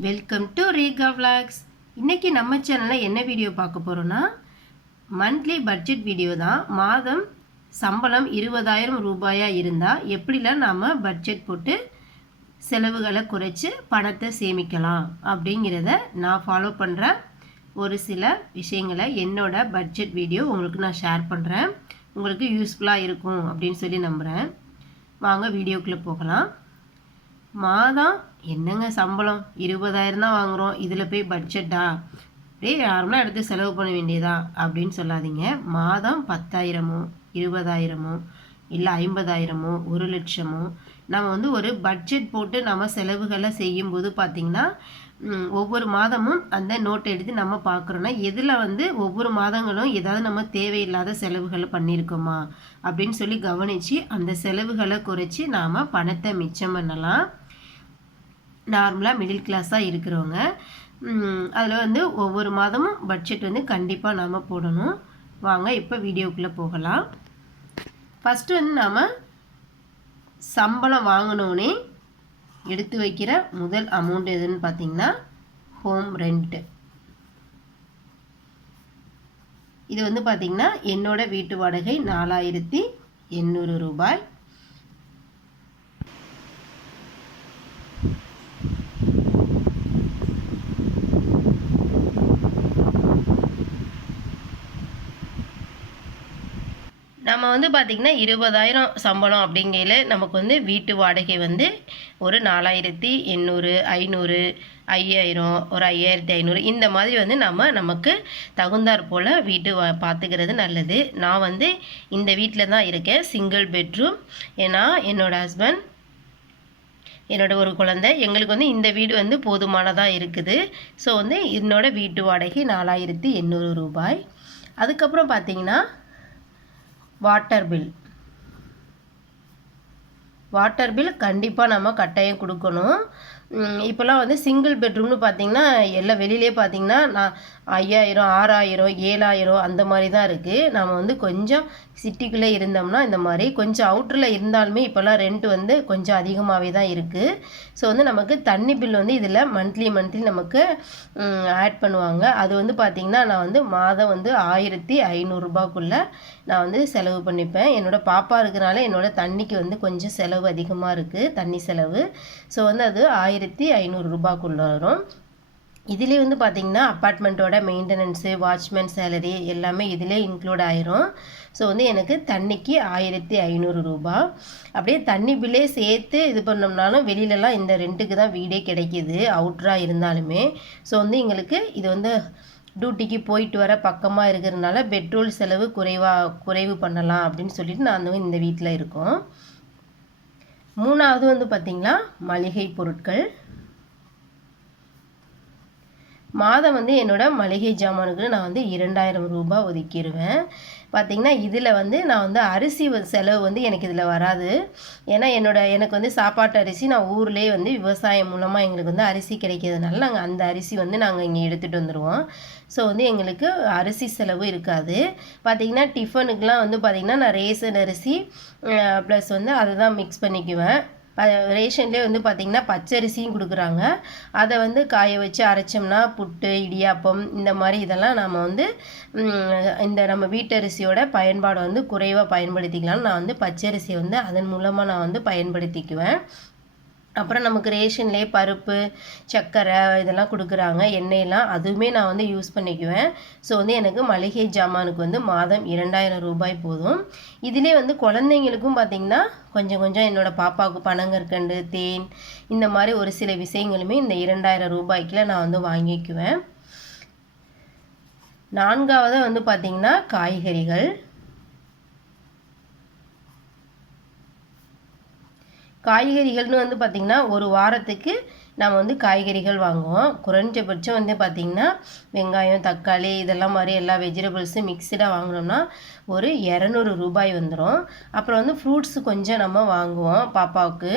Welcome to Rekha vlogs இன்றைக்கி நம்ம சேனலில் என்ன வீடியோ பார்க்க போகிறோன்னா மந்த்லி பட்ஜெட் வீடியோ தான். மாதம் சம்பளம் இருபதாயிரம் ரூபாயாக இருந்தால் எப்படிலாம் நாம் பட்ஜெட் போட்டு செலவுகளை குறைச்சி பணத்தை சேமிக்கலாம் அப்படிங்கிறத நான் ஃபாலோ பண்ணுற ஒரு சில விஷயங்களை என்னோட பட்ஜெட் வீடியோ உங்களுக்கு நான் ஷேர் பண்ணுறேன் உங்களுக்கு யூஸ்ஃபுல்லாக இருக்கும் அப்படின்னு சொல்லி நம்புகிறேன் வாங்க வீடியோக்குள்ளே போகலாம். மாதம் என்னங்க சம்பளம்? இருபதாயிரம் தான் வாங்குகிறோம் இதில் போய் பட்ஜெட்டா அப்படியே நார்மலாக எடுத்து செலவு பண்ண வேண்டியதா? அப்படின்னு சொல்லாதீங்க. மாதம் பத்தாயிரமோ இருபதாயிரமோ இல்லை ஐம்பதாயிரமோ ஒரு லட்சமோ நம்ம வந்து ஒரு பட்ஜெட் போட்டு நம்ம செலவுகளை செய்யும்போது பார்த்திங்கன்னா ஒவ்வொரு மாதமும் அந்த நோட்டை எடுத்து நம்ம பார்க்குறோன்னா எதில் வந்து ஒவ்வொரு மாதங்களும் ஏதாவது நம்ம தேவையில்லாத செலவுகளை பண்ணியிருக்கோமா? அப்படின்னு சொல்லி கவனித்து அந்த செலவுகளை குறைச்சி நாம் பணத்தை மிச்சம் பண்ணலாம். நார்மலாக மிடில் கிளாஸாக இருக்கிறவங்க. அதில் வந்து ஒவ்வொரு மாதமும் பட்ஜெட் வந்து கண்டிப்பாக நாம் போடணும். வாங்க இப்போ வீடியோக்குள்ளே போகலாம். ஃபஸ்ட்டு வந்து நாம் சம்பளம் வாங்கினோடனே எடுத்து வைக்கிற முதல் அமௌண்ட் எதுன்னு பார்த்தீங்கன்னா ஹோம் ரெண்ட்டு இது வந்து பார்த்திங்கன்னா என்னோடய வீட்டு வாடகை நாலாயிரத்தி எண்ணூறு ரூபாய். நம்ம வந்து பார்த்திங்கன்னா இருபதாயிரம் சம்பளம் அப்படிங்கையில் நமக்கு வந்து வீட்டு வாடகை வந்து ஒரு நாலாயிரத்தி எண்ணூறு ஐநூறு ஐயாயிரம் ஒரு ஐயாயிரத்தி ஐநூறு இந்த மாதிரி வந்து நம்ம நமக்கு தகுந்தாற் போல் வீட்டு வா பார்த்துக்கிறது நல்லது. நான் வந்து இந்த வீட்டில் தான் இருக்கேன். சிங்கிள் பெட்ரூம் ஏன்னா என்னோடய ஹஸ்பண்ட் என்னோட ஒரு குழந்தை. எங்களுக்கு வந்து இந்த வீடு வந்து போதுமானதாக இருக்குது. ஸோ வந்து என்னோடய வீட்டு வாடகை நாலாயிரத்தி எண்ணூறு ரூபாய். அதுக்கப்புறம் பார்த்திங்கன்னா வாட்டர் பில். வாட்டர் பில் கண்டிப்பாக நம்ம கட்டாயம் கொடுக்கணும். இப்போல்லாம் வந்து சிங்கிள் பெட்ரூம்னு பார்த்தீங்கன்னா எல்லாம் வெளியிலே பார்த்தீங்கன்னா நான் ஐயாயிரம் ஆறாயிரம் ஏழாயிரம் அந்த மாதிரி தான் இருக்குது நம்ம வந்து கொஞ்சம் சிட்டிக்குள்ளே இருந்தோம்னா இந்த மாதிரி கொஞ்சம் அவுட்டரில் இருந்தாலுமே இப்போல்லாம் ரெண்ட் வந்து கொஞ்சம் அதிகமாகவே தான் இருக்குது ஸோ வந்து நமக்கு தண்ணி பில் வந்து இதில் மந்த்லி மந்த்லி நமக்கு ஆட் பண்ணுவாங்க. அது வந்து பார்த்திங்கன்னா நான் வந்து மாதம் வந்து ஆயிரத்தி ஐநூறுரூபாக்குள்ளே நான் வந்து செலவு பண்ணிப்பேன். என்னோடய பாப்பா இருக்கிறனால என்னோடய தண்ணிக்கு வந்து கொஞ்சம் செலவு அதிகமாக இருக்குது தண்ணி செலவு. ஸோ வந்து அது ஆயிரத்தி ஐநூறுரூபாக்குள்ளே வரும். இதிலே வந்து பார்த்திங்கன்னா அப்பார்ட்மெண்ட்டோட மெயின்டெனன்ஸு வாட்ச்மேன் சேலரி எல்லாமே இதிலே இன்க்ளூட் ஆயிரும். ஸோ வந்து எனக்கு தண்ணிக்கு ஆயிரத்தி ஐநூறு ரூபா. அப்படியே தண்ணி பில்லே சேர்த்து இது பண்ணோம்னாலும் வெளியிலலாம் இந்த ரெண்ட்டுக்கு தான் வீடே கிடைக்கிது அவுட்ராக இருந்தாலுமே. ஸோ வந்து எங்களுக்கு இது வந்து டியூட்டிக்கு போயிட்டு வர பக்கமாக இருக்கிறதுனால பெட்ரோல் செலவு குறைவாக குறைவு பண்ணலாம் அப்படின்னு சொல்லிட்டு நான் வந்து இந்த வீட்டில் இருக்கோம். மூணாவது வந்து பார்த்திங்கன்னா மளிகை பொருட்கள். மாதம் வந்து என்னோட மளிகை ஜாமானுக்கு நான் வந்து இரண்டாயிரம் ரூபாய் ஒதுக்கிடுவேன் பார்த்திங்கன்னா இதில் வந்து நான் வந்து அரிசி செலவு வந்து எனக்கு இதில் வராது. ஏன்னா என்னோடய எனக்கு வந்து சாப்பாட்டு அரிசி நான் ஊர்லேயே வந்து விவசாயம் மூலமாக எங்களுக்கு வந்து அரிசி கிடைக்கிறதுனால நாங்கள் அந்த அரிசி வந்து நாங்கள் இங்கே எடுத்துகிட்டு வந்துடுவோம் ஸோ வந்து எங்களுக்கு அரிசி செலவு இருக்காது. பார்த்திங்கன்னா டிஃபனுக்கெலாம் வந்து பார்த்திங்கன்னா நான் ரேசன் அரிசி ப்ளஸ் வந்து அதை தான் மிக்ஸ் பண்ணிக்குவேன். ரேஷன்லேயே வந்து பார்த்திங்கன்னா பச்சரிசியும் கொடுக்குறாங்க. அதை வந்து காய வச்சு அரைச்சோம்னா புட்டு இடியாப்பம் இந்த மாதிரி இதெல்லாம் நம்ம வந்து இந்த நம்ம வீட்டரிசியோட பயன்பாடை வந்து குறைவாக பயன்படுத்திக்கலாம் நான் வந்து பச்சரிசியை வந்து அதன் மூலமாக நான் வந்து பயன்படுத்திக்குவேன். அப்புறம் நமக்கு ரேஷன்லேயே பருப்பு சர்க்கரை இதெல்லாம் கொடுக்குறாங்க. எண்ணெயெல்லாம் அதுவுமே நான் வந்து யூஸ் பண்ணிக்குவேன். ஸோ வந்து எனக்கு மளிகை ஜாமானுக்கு வந்து மாதம் இரண்டாயிரம் ரூபாய் போதும். இதிலே வந்து குழந்தைங்களுக்கும் பார்த்திங்கன்னா கொஞ்சம் கொஞ்சம் என்னோடய பாப்பாவுக்கு பனங்கற்கண்டு தேன் இந்த மாதிரி ஒரு சில விஷயங்களுமே இந்த இரண்டாயிரம் ரூபாய்க்குள்ள நான் வந்து வாங்கிக்குவேன். நான்காவது வந்து பார்த்திங்கன்னா காய்கறிகள். காய்கறிகள்னு வந்து பார்த்திங்கன்னா ஒரு வாரத்துக்கு நம்ம வந்து காய்கறிகள் வாங்குவோம். குறைஞ்சபட்சம் வந்து பார்த்திங்கன்னா வெங்காயம் தக்காளி இதெல்லாம் மாதிரி எல்லா வெஜிடபிள்ஸும் மிக்சடாக வாங்கினோம்னா ஒரு இரநூறு ரூபாய் வந்துடும் அப்புறம் வந்து ஃப்ரூட்ஸ் கொஞ்சம் நம்ம வாங்குவோம் பாப்பாவுக்கு.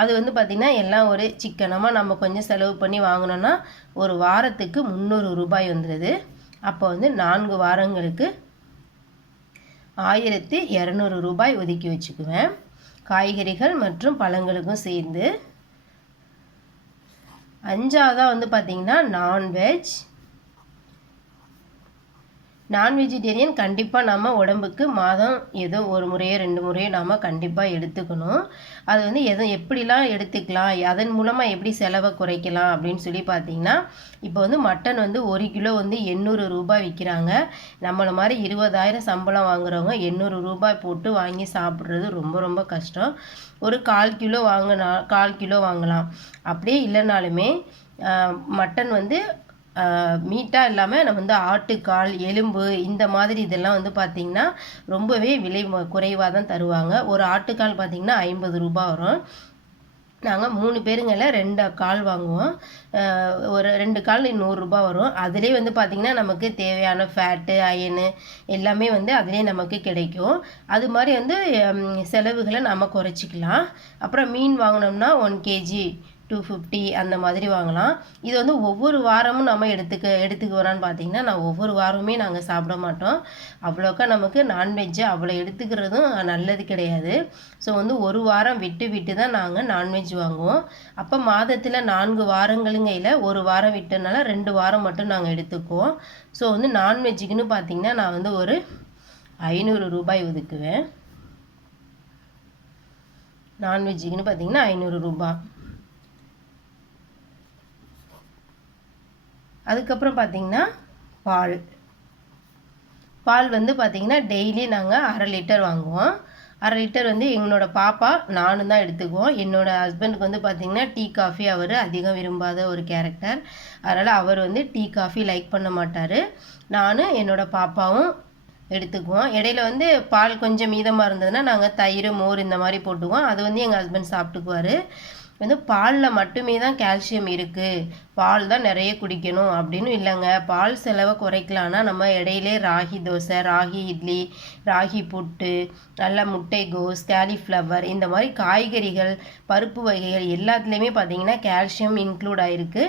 அது வந்து பார்த்திங்கன்னா எல்லாம் ஒரு சிக்கனமாக நம்ம கொஞ்சம் செலவு பண்ணி வாங்கினோன்னா ஒரு வாரத்துக்கு முந்நூறு ரூபாய் வந்துடுது அப்போ வந்து நான்கு வாரங்களுக்கு ஆயிரத்தி இரநூறு ரூபாய் ஒதுக்கி வச்சுக்குவேன். காய்கறிகள் மற்றும் பழங்களுக்கும் சேர்ந்து. அஞ்சாவதாக வந்து பார்த்திங்கன்னா நான்வெஜ் நான் வெஜிடேரியன் கண்டிப்பாக நம்ம உடம்புக்கு மாதம் ஏதோ ஒரு முறையோ ரெண்டு முறையோ நாம் கண்டிப்பாக எடுத்துக்கணும். அது வந்து எது எப்படிலாம் எடுத்துக்கலாம் அதன் மூலமாக எப்படி செலவை குறைக்கலாம் அப்படின்னு சொல்லி பார்த்தீங்கன்னா இப்போ வந்து மட்டன் வந்து ஒரு கிலோ வந்து எண்ணூறு ரூபாய் விற்கிறாங்க நம்மளை மாதிரி இருபதாயிரம் சம்பளம் வாங்குறவங்க எண்ணூறு ரூபாய் போட்டு வாங்கி சாப்பிட்றது ரொம்ப ரொம்ப கஷ்டம். ஒரு கால் கிலோ வாங்கினா கால் கிலோ வாங்கலாம். அப்படியே இல்லைனாலுமே மட்டன் வந்து மீட்டாக இல்லாமல் நம்ம வந்து ஆட்டுக்கால் எலும்பு இந்த மாதிரி இதெல்லாம் வந்து பார்த்திங்கன்னா ரொம்பவே விலை குறைவாக தான் தருவாங்க. ஒரு ஆட்டுக்கால் பார்த்திங்கன்னா ஐம்பது ரூபா வரும். நாங்கள் மூணு பேருங்கள ரெண்டு கால் வாங்குவோம். ஒரு ரெண்டு கால் நூறுரூபா வரும். அதிலே வந்து பார்த்திங்கன்னா நமக்கு தேவையான ஃபேட்டு அயனு எல்லாமே வந்து அதிலே நமக்கு கிடைக்கும். அது மாதிரி வந்து செலவுகளை நம்ம குறைச்சிக்கலாம். அப்புறம் மீன் வாங்கினோம்னா ஒன் கேஜி டூ ஃபிஃப்டி அந்த மாதிரி வாங்கலாம். இது வந்து ஒவ்வொரு வாரமும் நம்ம எடுத்துக்க எடுத்துக்குவோறான்னு பார்த்தீங்கன்னா நான் ஒவ்வொரு வாரமுமே நாங்கள் சாப்பிட மாட்டோம். அவ்வளோக்கா நமக்கு நான்வெஜ்ஜை அவ்வளோ எடுத்துக்கிறதும் நல்லது கிடையாது. ஸோ வந்து ஒரு வாரம் விட்டு விட்டு தான் நாங்கள் நான்வெஜ் வாங்குவோம். அப்போ மாதத்தில் நான்கு வாரங்களுங்கையில் ஒரு வாரம் விட்டனால ரெண்டு வாரம் மட்டும் நாங்கள் எடுத்துக்குவோம். ஸோ வந்து நான்வெஜ்ஜுக்குன்னு பார்த்தீங்கன்னா நான் வந்து ஒரு ஐநூறு ரூபாய் ஒதுக்குவேன். நான்வெஜ்ஜுக்குன்னு பார்த்தீங்கன்னா ஐநூறு ரூபாய். அதுக்கப்புறம் பார்த்திங்கன்னா பால். பால் வந்து பார்த்திங்கன்னா டெய்லி நாங்கள் அரை லிட்டர் வாங்குவோம். அரை லிட்டர் வந்து எங்களோட பாப்பா நானும் தான் எடுத்துக்குவோம். என்னோடய ஹஸ்பண்டுக்கு வந்து பார்த்திங்கன்னா டீ காஃபி அவர் அதிகம் விரும்பாத ஒரு கேரக்டர். அதனால் அவர் வந்து டீ காஃபி லைக் பண்ண மாட்டார். நானும் என்னோடய பாப்பாவும் எடுத்துக்குவோம். இடையில வந்து பால் கொஞ்சம் மீதமாக இருந்ததுன்னா நாங்கள் தயிர் மோர் இந்த மாதிரி போட்டுக்குவோம். அது வந்து எங்கள் ஹஸ்பண்ட் சாப்பிட்டுக்குவார். வந்து பாலில் மட்டுமே தான் கால்சியம் இருக்குது பால் தான் நிறைய குடிக்கணும் அப்படின்னு இல்லைங்க. பால் செலவை குறைக்கலான்னா நம்ம இடையிலே ராகி தோசை ராகி இட்லி ராகி புட்டு நல்ல முட்டை கோஸ் கேலிஃப்ளவர் இந்த மாதிரி காய்கறிகள் பருப்பு வகைகள் எல்லாத்துலேயுமே பார்த்திங்கன்னா கால்சியம் இன்க்ளூட் ஆகிருக்கு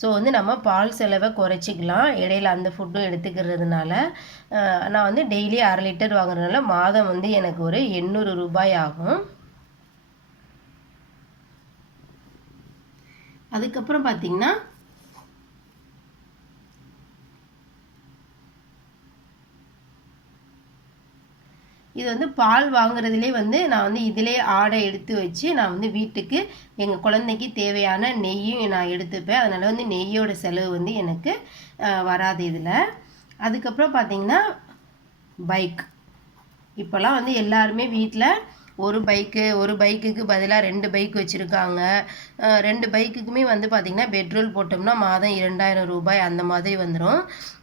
ஸோ வந்து நம்ம பால் செலவை குறைச்சிக்கலாம். இடையில அந்த ஃபுட்டும் எடுத்துக்கிறதுனால நான் வந்து டெய்லி அரை லிட்டர் வாங்குறதுனால மாதம் வந்து எனக்கு ஒரு எண்ணூறு ரூபாய் ஆகும். அதுக்கப்புறம் பார்த்தீங்கன்னா இது வந்து பால் வாங்குறதுலே வந்து நான் வந்து இதிலே ஆடை எடுத்து வச்சு நான் வந்து வீட்டுக்கு எங்கள் குழந்தைக்கு தேவையான நெய்யும் நான் எடுத்துப்பேன். அதனால் வந்து நெய்யோட செலவு வந்து எனக்கு வராது இதில். அதுக்கப்புறம் பார்த்திங்கன்னா பைக் இப்போல்லாம் வந்து எல்லாருமே வீட்டில் ஒரு பைக்கு ஒரு பைக்குக்கு பதிலாக ரெண்டு பைக் வச்சுருக்காங்க. ரெண்டு பைக்குக்குமே வந்து பார்த்திங்கன்னா பெட்ரோல் போட்டோம்னா மாதம் இரண்டாயிரம் ரூபாய் அந்த மாதிரி வந்துடும்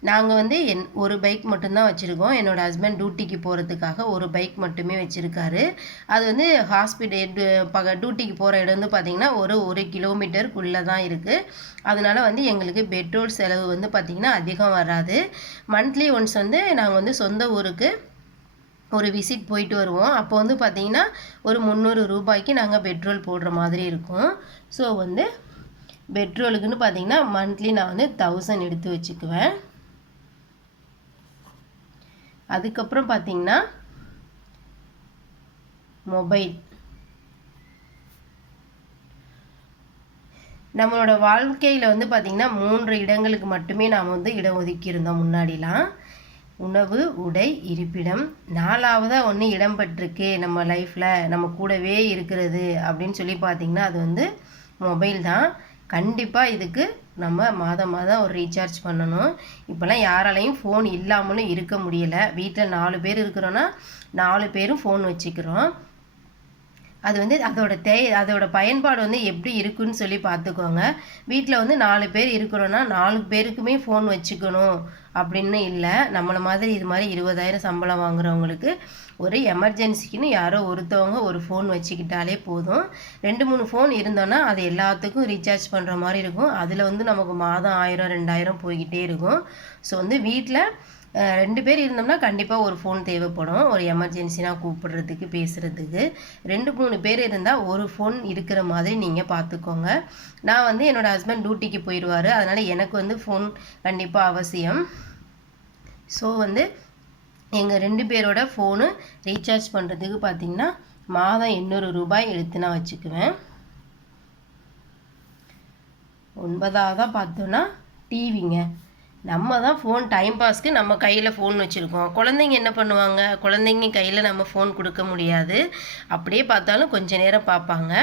நாங்கள் வந்து என் ஒரு பைக் மட்டும்தான் வச்சுருக்கோம். என்னோடய ஹஸ்பண்ட் டியூட்டிக்கு போகிறதுக்காக ஒரு பைக் மட்டுமே வச்சுருக்காரு. அது வந்து ஹாஸ்பிட்டல் பக டியூட்டிக்கு போகிற இடம் வந்து பார்த்திங்கன்னா ஒரு ஒரு கிலோமீட்டருக்குள்ளே தான் இருக்குது அதனால் வந்து எங்களுக்கு பெட்ரோல் செலவு வந்து பார்த்திங்கன்னா அதிகம் வராது. மந்த்லி ஒன்ஸ் வந்து நாங்கள் வந்து சொந்த ஊருக்கு ஒரு விசிட் போயிட்டு வருவோம். அப்போ வந்து பார்த்திங்கன்னா ஒரு முந்நூறு ரூபாய்க்கு நாங்கள் பெட்ரோல் போடுற மாதிரி இருக்கும். ஸோ வந்து பெட்ரோலுக்குன்னு பார்த்தீங்கன்னா மந்த்லி நான் வந்து தௌசண்ட் எடுத்து வச்சுக்குவேன். அதுக்கப்புறம் பார்த்தீங்கன்னா மொபைல் நம்மளோட வாழ்க்கையில் வந்து பார்த்திங்கன்னா மூன்று இடங்களுக்கு மட்டுமே நாம் வந்து இடம் ஒதுக்கியிருந்தோம் முன்னாடிலாம். உணவு உடை இருப்பிடம். நாலாவதாக ஒன்று இடம்பெற்றிருக்கு நம்ம லைஃப்பில் நம்ம கூடவே இருக்கிறது அப்படின்னு சொல்லி பார்த்திங்கன்னா அது வந்து மொபைல் தான். கண்டிப்பாக இதுக்கு நம்ம மாதம் மாதம் ஒரு ரீசார்ஜ் பண்ணணும். இப்போல்லாம் யாராலையும் ஃபோன் இல்லாமலும் இருக்க முடியலை. வீட்டில் நாலு பேர் இருக்கிறோன்னா நாலு பேரும் ஃபோன் வச்சுக்கிறோம். அது வந்து அதோட தே அதோட பயன்பாடு வந்து எப்படி இருக்குன்னு சொல்லி பார்த்துக்கோங்க. வீட்டில் வந்து நாலு பேர் இருக்கிறோன்னா நாலு பேருக்குமே ஃபோன் வச்சுக்கணும் அப்படின்னு இல்லை. நம்மளை மாதிரி இது மாதிரி இருபதாயிரம் சம்பளம் வாங்குறவங்களுக்கு ஒரு எமர்ஜென்சிக்குன்னு யாரோ ஒருத்தவங்க ஒரு ஃபோன் வச்சுக்கிட்டாலே போதும். ரெண்டு மூணு ஃபோன் இருந்தோன்னா அது எல்லாத்துக்கும் ரீசார்ஜ் பண்ணுற மாதிரி இருக்கும். அதில் வந்து நமக்கு மாதம் ஆயிரம் ரெண்டாயிரம் போய்கிட்டே இருக்கும். ஸோ வந்து வீட்டில் ரெண்டு பேர் இருந்தோம்னா கண்டிப்பாக ஒரு ஃபோன் தேவைப்படும். ஒரு எமர்ஜென்சினா கூப்பிடுறதுக்கு பேசுகிறதுக்கு ரெண்டு மூணு பேர் இருந்தால் ஒரு ஃபோன் இருக்கிற மாதிரி நீங்கள் பார்த்துக்கோங்க நான் வந்து என்னோடய ஹஸ்பண்ட் டியூட்டிக்கு போயிடுவார் அதனால் எனக்கு வந்து ஃபோன் கண்டிப்பாக அவசியம். ஸோ வந்து எங்கள் ரெண்டு பேரோட ஃபோனு ரீசார்ஜ் பண்ணுறதுக்கு பார்த்திங்கன்னா மாதம் எண்ணூறு ரூபாய் எடுத்து நான் வச்சுக்குவேன். ஒன்பதாவதாக பார்த்தோன்னா டிவிங்க நம்ம தான் ஃபோன் டைம் பாஸ்க்கு நம்ம கையில் ஃபோன் வச்சுருக்கோம். குழந்தைங்க என்ன பண்ணுவாங்க? குழந்தைங்க கையில் நம்ம ஃபோன் கொடுக்க முடியாது. அப்படியே பார்த்தாலும் கொஞ்சம் நேரம் பார்ப்பாங்க.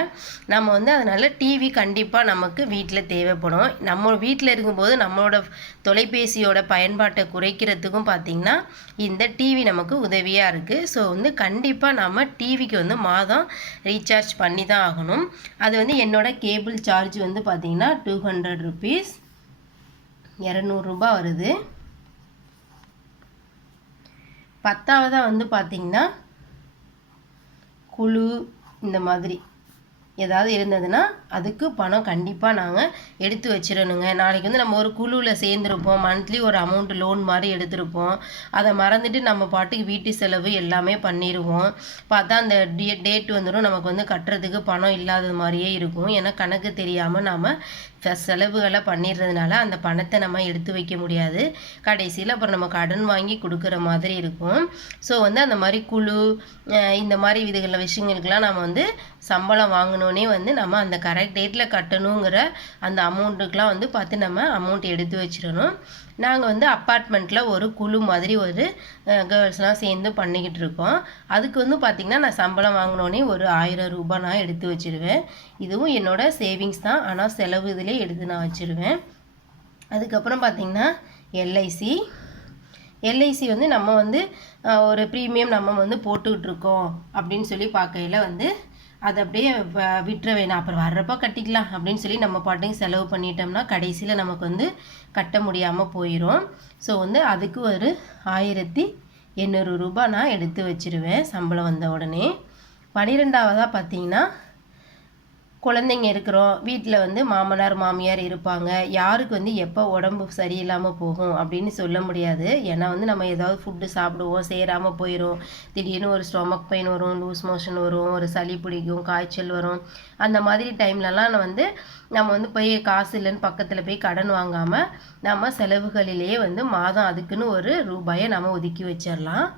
நம்ம வந்து அதனால் டிவி கண்டிப்பாக நமக்கு வீட்டில் தேவைப்படும். நம்ம வீட்டில் இருக்கும்போது நம்மளோட தொலைபேசியோட பயன்பாட்டை குறைக்கிறதுக்கும் பார்த்திங்கன்னா இந்த டிவி நமக்கு உதவியாக இருக்குது ஸோ வந்து கண்டிப்பாக நம்ம டிவிக்கு வந்து மாதம் ரீசார்ஜ் பண்ணி தான் ஆகணும். அது வந்து என்னோடய கேபிள் சார்ஜ் வந்து பார்த்திங்கன்னா டூ ஹண்ட்ரட் ருபீஸ் இரநூறுபா வருது. பத்தாவதாக வந்து பார்த்திங்கன்னா குழு இந்த மாதிரி ஏதாவது இருந்ததுன்னா அதுக்கு பணம் கண்டிப்பாக நாங்கள் எடுத்து வச்சிடணுங்க. நாளைக்கு வந்து நம்ம ஒரு குழுவில் சேர்ந்துருப்போம். மந்த்லி ஒரு அமௌண்ட் லோன் மாதிரி எடுத்திருப்போம். அதை மறந்துட்டு நம்ம பாட்டுக்கு வீட்டு செலவு எல்லாமே பண்ணிடுவோம் பார்த்தா அந்த டே டேட் வந்துடும் நமக்கு வந்து கட்டுறதுக்கு பணம் இல்லாத மாதிரியே இருக்கும். ஏன்னா கணக்கு தெரியாமல் நாம் செலவுகளை பண்ணிடுறதுனால அந்த பணத்தை நம்ம எடுத்து வைக்க முடியாது. கடைசியில் அப்புறம் நம்ம கடன் வாங்கி கொடுக்குற மாதிரி இருக்கும். ஸோ வந்து அந்த மாதிரி குழு இந்த மாதிரி விதங்கள விஷயங்களுக்கெல்லாம் நம்ம வந்து சம்பளம் வாங்கினோன்னே வந்து நம்ம அந்த கரெக்ட் டேட்டில் கட்டணுங்கிற அந்த அமௌண்ட்டுக்கெலாம் வந்து பார்த்து நம்ம அமௌண்ட் எடுத்து வச்சிடணும். நாங்கள் வந்து அப்பார்ட்மெண்ட்டில் ஒரு குழு மாதிரி ஒரு கேர்ள்ஸ்லாம் சேர்ந்து பண்ணிக்கிட்டு இருக்கோம். அதுக்கு வந்து பார்த்திங்கன்னா நான் சம்பளம் வாங்கினோடனே ஒரு ஆயிரம் ரூபாய் நான் எடுத்து வச்சுருவேன். இதுவும் என்னோடய சேவிங்ஸ் தான். ஆனால் செலவு இதிலே எடுத்து நான் வச்சுருவேன். அதுக்கப்புறம் பார்த்திங்கன்னா எல்ஐசி எல்ஐசி வந்து நம்ம வந்து ஒரு ப்ரீமியம் நம்ம வந்து போட்டுக்கிட்டு இருக்கோம். அப்படின்னு சொல்லி பார்க்கையில் வந்து அதை அப்படியே விட்டுற வேணாம். அப்புறம் வர்றப்போ கட்டிக்கலாம் அப்படின்னு சொல்லி நம்ம பாட்டையும் செலவு பண்ணிட்டோம்னா கடைசியில் நமக்கு வந்து கட்ட முடியாமல் போயிடும் ஸோ வந்து அதுக்கு ஒரு ஆயிரத்தி எண்ணூறு ரூபாய் நான் எடுத்து வச்சுருவேன் சம்பளம் வந்த உடனே. பன்னிரெண்டாவதாக பார்த்தீங்கன்னா குழந்தைங்க இருக்கிறோம். வீட்டில் வந்து மாமனார் மாமியார் இருப்பாங்க. யாருக்கு வந்து எப்போ உடம்பு சரியில்லாமல் போகும் அப்படின்னு சொல்ல முடியாது. ஏன்னா வந்து நம்ம ஏதாவது ஃபுட்டு சாப்பிடுவோம் சேராமல் போயிடும் திடீர்னு ஒரு ஸ்டொமக் பெயின் வரும் லூஸ் மோஷன் வரும் ஒரு சளி பிடிக்கும் காய்ச்சல் வரும். அந்த மாதிரி டைம்லலாம் வந்து நம்ம வந்து போய் காசு இல்லைன்னு பக்கத்தில் போய் கடன் வாங்காமல் நம்ம செலவுகளிலேயே வந்து மாதம் அதுக்குன்னு ஒரு ரூபாயை நம்ம ஒதுக்கி வச்சிடலாம்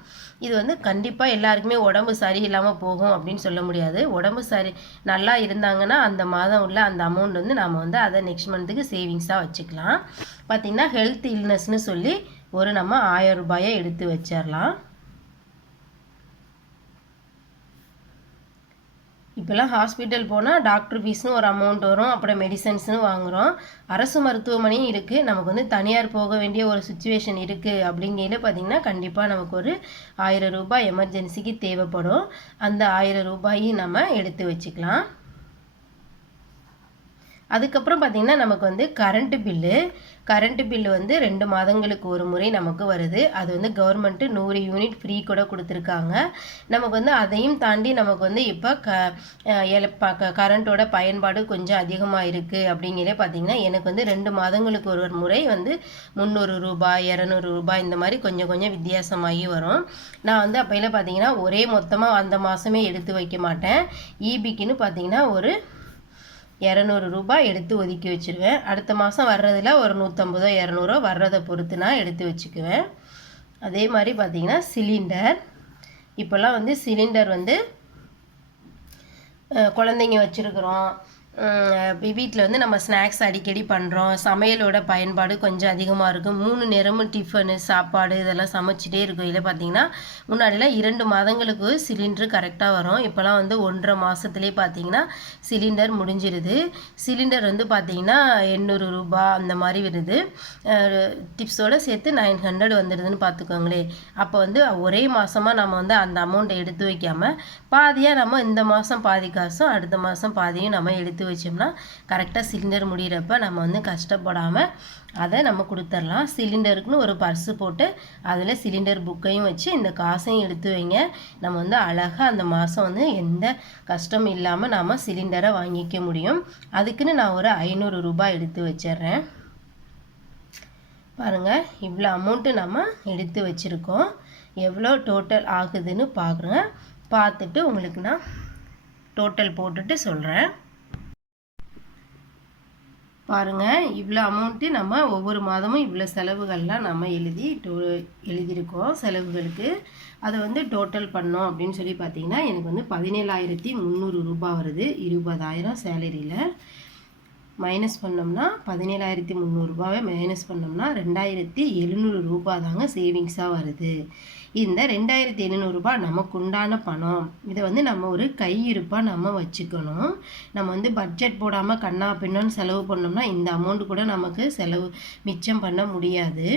இது வந்து கண்டிப்பாக எல்லாருக்குமே உடம்பு சரியில்லாமல் போகும் அப்படின்னு சொல்ல முடியாது. உடம்பு சரி நல்லா இருந்தாங்கன்னா அந்த மாதம் உள்ள அந்த அமௌண்ட் வந்து நாம் வந்து அதை நெக்ஸ்ட் மந்த்துக்கு சேவிங்ஸாக வச்சுக்கலாம். பார்த்திங்கன்னா ஹெல்த் இல்னஸ்னு சொல்லி ஒரு நம்ம ஆயிரம் ரூபாயை எடுத்து வச்சிடலாம் இப்போல்லாம் ஹாஸ்பிட்டல் போனால் டாக்டர் ஃபீஸ்னு ஒரு அமௌண்ட் வரும் அப்புறம் மெடிசன்ஸ்னு வாங்குகிறோம் அரசு மருத்துவமனையும் இருக்குது நமக்கு வந்து தனியார் போக வேண்டிய ஒரு சுச்சுவேஷன் இருக்குது அப்படிங்கையில் பார்த்திங்கன்னா கண்டிப்பாக நமக்கு ஒரு ஆயிரம் ரூபாய் எமர்ஜென்சிக்கு தேவைப்படும். அந்த ஆயிரம் ரூபாயும் நம்ம எடுத்து வச்சுக்கலாம். அதுக்கப்புறம் பார்த்திங்கன்னா நமக்கு வந்து கரண்ட்டு பில்லு கரண்ட்டு பில்லு வந்து ரெண்டு மாதங்களுக்கு ஒரு முறை நமக்கு வருது. அது வந்து கவர்மெண்ட்டு நூறு யூனிட் ஃப்ரீ கூட கொடுத்துருக்காங்க. நமக்கு வந்து அதையும் தாண்டி நமக்கு வந்து இப்போ க கரண்ட்டோட பயன்பாடு கொஞ்சம் அதிகமாக இருக்குது அப்படிங்கிறே பார்த்திங்கன்னா எனக்கு வந்து ரெண்டு மாதங்களுக்கு ஒரு முறை வந்து முந்நூறு ரூபாய் இரநூறு ரூபாய் இந்த மாதிரி கொஞ்சம் கொஞ்சம் வித்தியாசமாகி வரும். நான் வந்து அப்போயில் பார்த்திங்கன்னா ஒரே மொத்தமாக அந்த மாதமே எடுத்து வைக்க மாட்டேன். ஈபிக்குன்னு பார்த்திங்கன்னா ஒரு இரநூறு ரூபாய் எடுத்து ஒதுக்கி வச்சுருவேன். அடுத்த மாதம் வர்றதில் ஒரு நூற்றம்பதோ இரநூறோ வர்றதை பொறுத்து நான் எடுத்து வச்சுக்குவேன். அதே மாதிரி பார்த்திங்கன்னா சிலிண்டர். இப்போல்லாம் வந்து சிலிண்டர் வந்து குழந்தைங்க வச்சுருக்குறோம். வீட்டில் வந்து நம்ம ஸ்நாக்ஸ் அடிக்கடி பண்ணுறோம் சமையலோட பயன்பாடு கொஞ்சம் அதிகமாக இருக்கும். மூணு நேரமும் டிஃபனு சாப்பாடு இதெல்லாம் சமைச்சிட்டே இருக்கும். இதில் பார்த்தீங்கன்னா முன்னாடிலாம் இரண்டு மாதங்களுக்கு சிலிண்டரு கரெக்டாக வரும். இப்போலாம் வந்து ஒன்றரை மாதத்துலேயே பார்த்தீங்கன்னா சிலிண்டர் முடிஞ்சிருது. சிலிண்டர் வந்து பார்த்தீங்கன்னா எண்ணூறு ரூபா அந்த மாதிரி வருது. டிப்ஸோடு சேர்த்து நைன் ஹண்ட்ரட் வந்துடுதுன்னு பார்த்துக்கோங்களேன் அப்போ வந்து ஒரே மாதமாக நம்ம வந்து அந்த அமௌண்ட்டை எடுத்து வைக்காமல் பாதியாக நம்ம இந்த மாதம் பாதி காசும் அடுத்த மாதம் பாதியும் நம்ம எடுத்து எடுத்து வச்சோம்னா கரெக்டாக சிலிண்டர் முடிகிறப்ப நம்ம வந்து கஷ்டப்படாமல் அதை நம்ம கொடுத்துர்லாம் சிலிண்டருக்குன்னு ஒரு பர்ஸு போட்டு அதில் சிலிண்டர் புக்கையும் வச்சு இந்த காசையும் எடுத்து வைங்க. நம்ம வந்து அழகாக அந்த மாதம் வந்து எந்த கஷ்டமும் இல்லாமல் நாம் சிலிண்டரை வாங்கிக்க முடியும். அதுக்குன்னு நான் ஒரு ஐநூறு ரூபாய் எடுத்து வச்சிட்றேன். பாருங்கள் இவ்வளோ அமௌண்ட்டு நம்ம எடுத்து வச்சுருக்கோம். எவ்வளோ டோட்டல் ஆகுதுன்னு பார்க்குறேன் பார்த்துட்டு உங்களுக்கு நான் டோட்டல் போட்டுட்டு சொல்கிறேன் பாருங்கள் இவ்வளோ அமௌண்ட்டு நம்ம ஒவ்வொரு மாதமும் இவ்வளோ செலவுகள்லாம் நம்ம எழுதி டோ எழுதியிருக்கோம் செலவுகளுக்கு. அதை வந்து டோட்டல் பண்ணோம் அப்படின்னு சொல்லி பார்த்தீங்கன்னா எனக்கு வந்து பதினேழாயிரத்தி முந்நூறு ரூபாய் வருது. இருபதாயிரம் சேலரியில் மைனஸ் பண்ணோம்னா பதினேழாயிரத்தி முந்நூறுரூபாவை மைனஸ் பண்ணோம்னா ரெண்டாயிரத்தி எழுநூறு ரூபா தாங்க சேவிங்ஸாக வருது. இந்த ரெண்டாயிரத்தி எழுநூறுபா நமக்கு உண்டான பணம். இதை வந்து நம்ம ஒரு கையிருப்பாக நம்ம வச்சுக்கணும். நம்ம வந்து பட்ஜெட் போடாமல் கண்ணா பின்னன்னு செலவு பண்ணோம்னா இந்த அமௌண்ட் கூட நமக்கு செலவு மிச்சம் பண்ண முடியாது.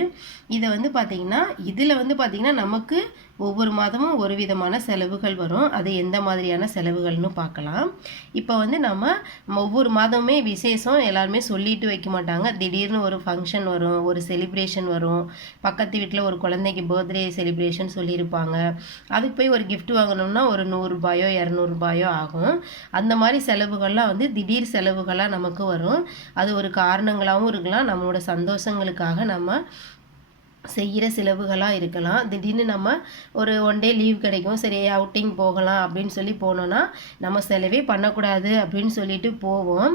இதை வந்து பார்த்திங்கன்னா இதில் வந்து பார்த்திங்கன்னா நமக்கு ஒவ்வொரு மாதமும் ஒரு விதமான செலவுகள் வரும். அது எந்த மாதிரியான செலவுகள்னு பார்க்கலாம் இப்போ வந்து நம்ம ஒவ்வொரு மாதமுமே விசேஷம் எல்லாருமே சொல்லிட்டு வைக்க மாட்டாங்க. திடீர்னு ஒரு ஃபங்க்ஷன் வரும் ஒரு செலிப்ரேஷன் வரும். பக்கத்து வீட்டில் ஒரு குழந்தைக்கு பர்த்டே செலிப்ரேஷன் சொல்லியிருப்பாங்க. அதுக்கு போய் ஒரு கிஃப்ட் வாங்கணும்னா ஒரு நூறுரூபாயோ இரநூறுபாயோ ஆகும். அந்த மாதிரி செலவுகள்லாம் வந்து திடீர் செலவுகளாக நமக்கு வரும். அது ஒரு காரணங்களாகவும் இருக்கலாம். நம்மளோட சந்தோஷங்களுக்காக நம்ம செய்கிற செலவுகளாக இருக்கலாம். திடீர்னு நம்ம ஒரு ஒன் டே லீவ் கிடைக்கும். சரி அவுட்டிங் போகலாம் அப்படின்னு சொல்லி போனோன்னா நம்ம செலவே பண்ணக்கூடாது அப்படின்னு சொல்லிட்டு போவோம்.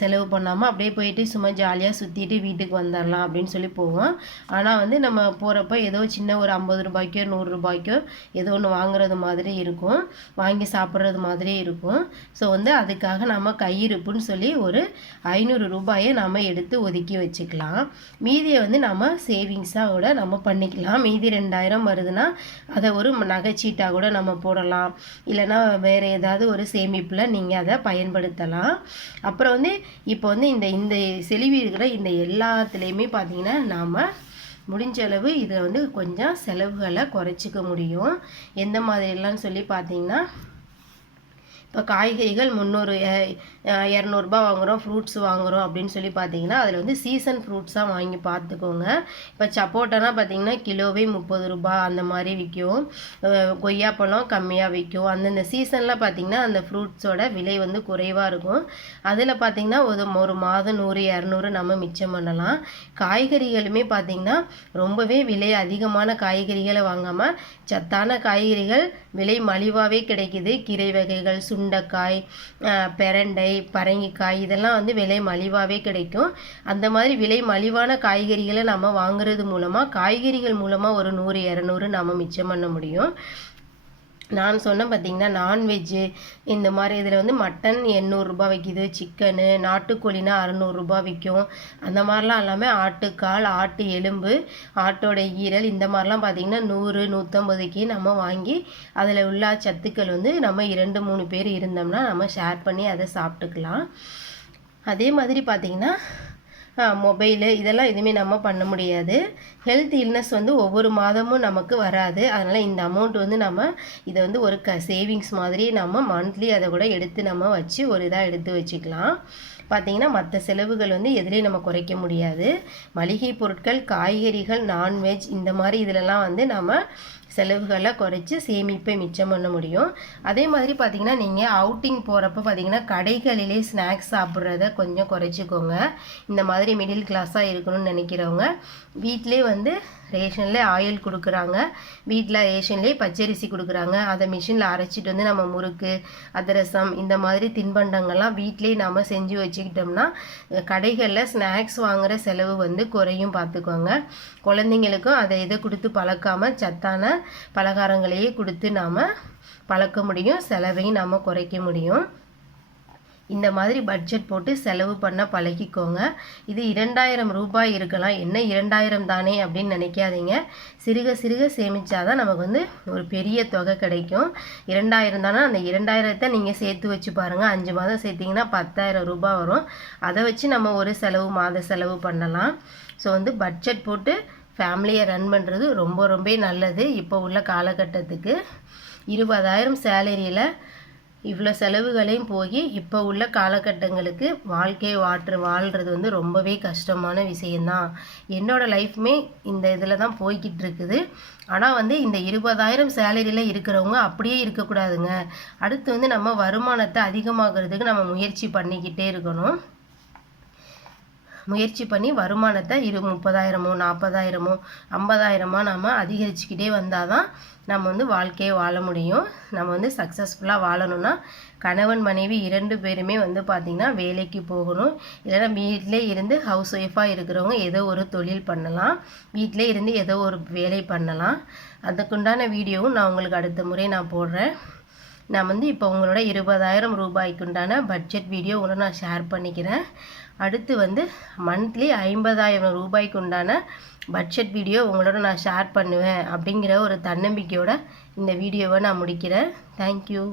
செலவு பண்ணாமல் அப்படியே போயிட்டு சும்மா ஜாலியாக சுற்றிட்டு வீட்டுக்கு வந்துடலாம் அப்படின்னு சொல்லி போவோம். ஆனால் வந்து நம்ம போகிறப்ப ஏதோ சின்ன ஒரு ஐம்பது ரூபாய்க்கோ நூறுரூபாய்க்கோ ஏதோ ஒன்று வாங்குறது மாதிரி இருக்கும். வாங்கி சாப்பிட்றது மாதிரி இருக்கும். ஸோ வந்து அதுக்காக நம்ம கையிருப்புன்னு சொல்லி ஒரு ஐநூறு ரூபாயை நம்ம எடுத்து ஒதுக்கி வச்சுக்கலாம். மீதியை வந்து நம்ம சேவிங்ஸாக கூட நம்ம பண்ணிக்கலாம். மீதி ரெண்டாயிரம் வருதுன்னா அதை ஒரு நகைச்சீட்டாக கூட நம்ம போடலாம். இல்லைன்னா வேறு ஏதாவது ஒரு சேமிப்பில் நீங்கள் அதை பயன்படுத்தலாம். அப்புறம் வந்து இப்போ வந்து இந்த இந்த செழிவு இருக்கிற இந்த எல்லாத்துலேயுமே பார்த்தீங்கன்னா நாம் முடிஞ்ச அளவு இதில் வந்து கொஞ்சம் செலவுகளை குறைச்சிக்க முடியும். எந்த மாதிரிலாம் சொல்லி பார்த்தீங்கன்னா இப்போ காய்கறிகள் முந்நூறு இரநூறுபா வாங்குகிறோம் ஃப்ரூட்ஸ் வாங்குகிறோம் அப்படின்னு சொல்லி பார்த்தீங்கன்னா அதில் வந்து சீசன் ஃப்ரூட்ஸாக வாங்கி பார்த்துக்கோங்க இப்போ சப்போட்டானா பார்த்தீங்கன்னா கிலோவே முப்பது ரூபா அந்த மாதிரி விற்கும் கொய்யாப்பழம் கம்மியாக விற்கும் அந்தந்த சீசனில் பார்த்தீங்கன்னா அந்த ஃப்ரூட்ஸோட விலை வந்து குறைவாக இருக்கும். அதில் பார்த்தீங்கன்னா ஒரு ஒரு மாதம் நூறு இரநூறு நம்ம மிச்சம் பண்ணலாம். காய்கறிகளுமே பார்த்தீங்கன்னா ரொம்பவே விலை அதிகமான காய்கறிகளை வாங்காமல் சத்தான காய்கறிகள் விலை மலிவாகவே கிடைக்குது. கீரை வகைகள் சுண்டைக்காய் அஹ் பெரண்டை பரங்கிக்காய் இதெல்லாம் வந்து விலை மலிவாகவே கிடைக்கும். அந்த மாதிரி விலை மலிவான காய்கறிகளை நம்ம வாங்குறது மூலமாக காய்கறிகள் மூலமாக ஒரு நூறு இரநூறு நாம் மிச்சம் பண்ண முடியும். நான் சொன்னேன் பார்த்தீங்கன்னா நான்வெஜ்ஜு இந்த மாதிரி இதில் வந்து மட்டன் எண்ணூறுரூபா விற்கிது சிக்கனு நாட்டுக்கோழினா அறநூறுரூபா விற்கும் அந்த மாதிரிலாம் எல்லாமே ஆட்டுக்கால் ஆட்டு எலும்பு ஆட்டோட ஈரல் இந்த மாதிரிலாம் பார்த்தீங்கன்னா நூறு நூற்றம்பதுக்கு நம்ம வாங்கி அதில் உள்ள சத்துக்கள் வந்து நம்ம இரண்டு மூணு பேர் இருந்தோம்னா நம்ம ஷேர் பண்ணி அதை சாப்பிட்டுக்கலாம். அதே மாதிரி பார்த்தீங்கன்னா மொபைலு இதெல்லாம் எதுவுமே நம்ம பண்ண முடியாது. ஹெல்த் இல்னஸ் வந்து ஒவ்வொரு மாதமும் நமக்கு வராது. அதனால் இந்த அமௌண்ட் வந்து நம்ம இதை வந்து ஒரு க சேவிங்ஸ் மாதிரி நம்ம மந்த்லி அதை கூட எடுத்து நம்ம வச்சு ஒரு இதாக எடுத்து வச்சுக்கலாம். பார்த்திங்கன்னா மற்ற செலவுகள் வந்து எதுலேயும் நம்ம குறைக்க முடியாது. மளிகை பொருட்கள் காய்கறிகள் நான்வெஜ் இந்த மாதிரி இதிலெல்லாம் வந்து நம்ம செலவுகளை குறைச்சி சேமிப்பை மிச்சம் பண்ண முடியும். அதே மாதிரி பார்த்திங்கன்னா நீங்கள் அவுட்டிங் போகிறப்ப பார்த்தீங்கன்னா கடைகளிலே ஸ்நாக்ஸ் சாப்பிட்றத கொஞ்சம் குறைச்சிக்கோங்க. இந்த மாதிரி மிடில் கிளாஸாக இருக்கணும்னு நினைக்கிறவங்க வீட்டிலே வந்து ரேஷனில் ஆயில் கொடுக்குறாங்க. வீட்டில் ரேஷன்லேயே பச்சரிசி கொடுக்குறாங்க. அதை மிஷினில் அரைச்சிட்டு வந்து நம்ம முறுக்கு அதிரசம் இந்த மாதிரி தின்பண்டங்கள்லாம் வீட்டிலே நம்ம செஞ்சு வச்சுக்கிட்டோம்னா கடைகளில் ஸ்நாக்ஸ் வாங்குகிற செலவு வந்து குறையும் பார்த்துக்கோங்க குழந்தைங்களுக்கும் அதை இதை கொடுத்து பழக்காமல் சத்தான பலகாரங்களையே கொடுத்து நாம் பழக்க முடியும். செலவையும் நம்ம குறைக்க முடியும். இந்த மாதிரி பட்ஜெட் போட்டு செலவு பண்ண பழகிக்கோங்க. இது இரண்டாயிரம் ரூபாய் இருக்கலாம். என்ன இரண்டாயிரம் தானே அப்படின்னு நினைக்காதீங்க. சிறுக சிறுக சேமித்தாதான் நமக்கு வந்து ஒரு பெரிய தொகை கிடைக்கும். இரண்டாயிரம் தானே? அந்த இரண்டாயிரத்தை நீங்கள் சேர்த்து வச்சு பாருங்கள் அஞ்சு மாதம் சேர்த்திங்கன்னா பத்தாயிரம் ரூபாய் வரும். அதை வச்சு நம்ம ஒரு செலவு மாத செலவு பண்ணலாம். ஸோ வந்து பட்ஜெட் போட்டு ஃபேமிலியை ரன் பண்ணுறது ரொம்ப ரொம்ப நல்லது. இப்போ உள்ள காலகட்டத்துக்கு. இருபதாயிரம் சேலரியில் இவ்வளோ செலவுகளையும் போய் இப்போ உள்ள காலகட்டங்களுக்கு வாழ்க்கையை வாற்று வாழ்கிறது வந்து ரொம்பவே கஷ்டமான விஷயந்தான் என்னோட லைஃப்மே இந்த இதில் தான் போய்கிட்டு இருக்குது ஆனால் வந்து இந்த இருபதாயிரம் சேலரியில் இருக்கிறவங்க அப்படியே இருக்கக்கூடாதுங்க. அடுத்து வந்து நம்ம வருமானத்தை அதிகமாகிறதுக்கு நம்ம முயற்சி பண்ணிக்கிட்டே இருக்கணும். முயற்சி பண்ணி வருமானத்தை இரு முப்பதாயிரமோ நாற்பதாயிரமோ ஐம்பதாயிரமோ நாம் அதிகரிச்சுக்கிட்டே வந்தால் தான் நம்ம வந்து வாழ்க்கையை வாழ முடியும். நம்ம வந்து சக்ஸஸ்ஃபுல்லாக வாழணும்னா கணவன் மனைவி இரண்டு பேருமே வந்து பார்த்திங்கன்னா வேலைக்கு போகணும். இல்லைன்னா வீட்டிலே இருந்து ஹவுஸ் ஒய்ஃபாக இருக்கிறவங்க ஏதோ ஒரு தொழில் பண்ணலாம். வீட்டிலே இருந்து ஏதோ ஒரு வேலை பண்ணலாம். அதுக்குண்டான வீடியோவும் நான் உங்களுக்கு அடுத்த முறை நான் போடுறேன். நான் வந்து இப்போ உங்களோட இருபதாயிரம் ரூபாய்க்குண்டான பட்ஜெட் வீடியோ உங்களை நான் ஷேர் பண்ணிக்கிறேன். அடுத்து வந்து மந்த்லி ஐம்பதாயிரம் ரூபாய்க்கு உண்டான பட்ஜெட் வீடியோ உங்களோட நான் ஷேர் பண்ணுவேன் அப்படிங்கிற ஒரு தன்னம்பிக்கையோட இந்த வீடியோவை நான் முடிக்கிறேன். தேங்க்யூ